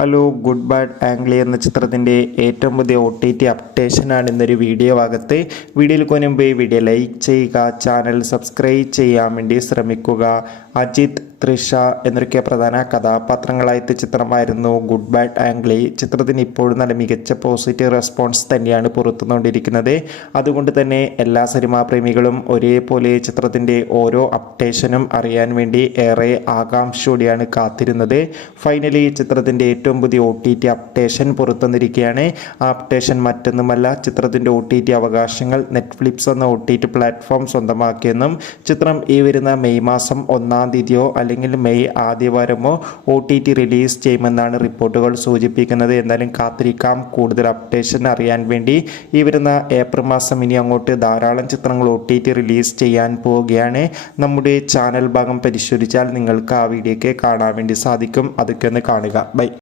Hello good bad ആംഗ്ലി എന്ന ചിത്രത്തിൻ്റെ ഏറ്റവും പുതിയ OTT അപ്ഡേഷനാണ് ഇന്നൊരു വീഡിയോ ഭാഗത്ത്. വീഡിയോയിൽ മുൻപ് വീഡിയോ ലൈക്ക് ചെയ്യുക, ചാനൽ സബ്സ്ക്രൈബ് ചെയ്യാൻ വേണ്ടി ശ്രമിക്കുക. അജിത്, തൃഷ എന്നൊക്കെ പ്രധാന കഥാപാത്രങ്ങളായിട്ട് ചിത്രമായിരുന്നു ഗുഡ് ബാഡ് ആംഗ്ലി. ചിത്രത്തിന് ഇപ്പോഴും നല്ല മികച്ച പോസിറ്റീവ് റെസ്പോൺസ് തന്നെയാണ് പുറത്തുകൊണ്ടിരിക്കുന്നത്. അതുകൊണ്ട് തന്നെ എല്ലാ സിനിമാ പ്രേമികളും ഒരേപോലെ ചിത്രത്തിൻ്റെ ഓരോ അപ്ഡേഷനും അറിയാൻ വേണ്ടി ഏറെ ആകാംക്ഷയോടെയാണ് കാത്തിരുന്നത്. ഫൈനലി ചിത്രത്തിൻ്റെ ഏറ്റവും പുതിയ OTT അപ്ഡേഷൻ പുറത്തുവന്നിരിക്കുകയാണ്. ആ അപ്ഡേഷൻ മറ്റൊന്നുമല്ല, ചിത്രത്തിൻ്റെ OTT അവകാശങ്ങൾ നെറ്റ്ഫ്ലിക്സ് എന്ന OTT പ്ലാറ്റ്ഫോം സ്വന്തമാക്കിയെന്നും ചിത്രം ഈ വരുന്ന മെയ് മാസം 1-ാം തീയതിയോ അല്ലെങ്കിൽ മെയ് ആദ്യവാരമോ OTT റിലീസ് ചെയ്യുമെന്നാണ് റിപ്പോർട്ടുകൾ സൂചിപ്പിക്കുന്നത്. എന്നാലും കാത്തിരിക്കാം കൂടുതൽ അപ്ഡേഷൻ അറിയാൻ വേണ്ടി. ഈ വരുന്ന ഏപ്രിൽ മാസം ഇനി അങ്ങോട്ട് ധാരാളം ചിത്രങ്ങൾ OTT റിലീസ് ചെയ്യാൻ പോവുകയാണ്. നമ്മുടെ ചാനൽ ഭാഗം പരിശോധിച്ചാൽ നിങ്ങൾക്ക് ആ വീഡിയോയ്ക്ക് കാണാൻ വേണ്ടി സാധിക്കും. അതൊക്കെ ഒന്ന് കാണുക. ബൈ.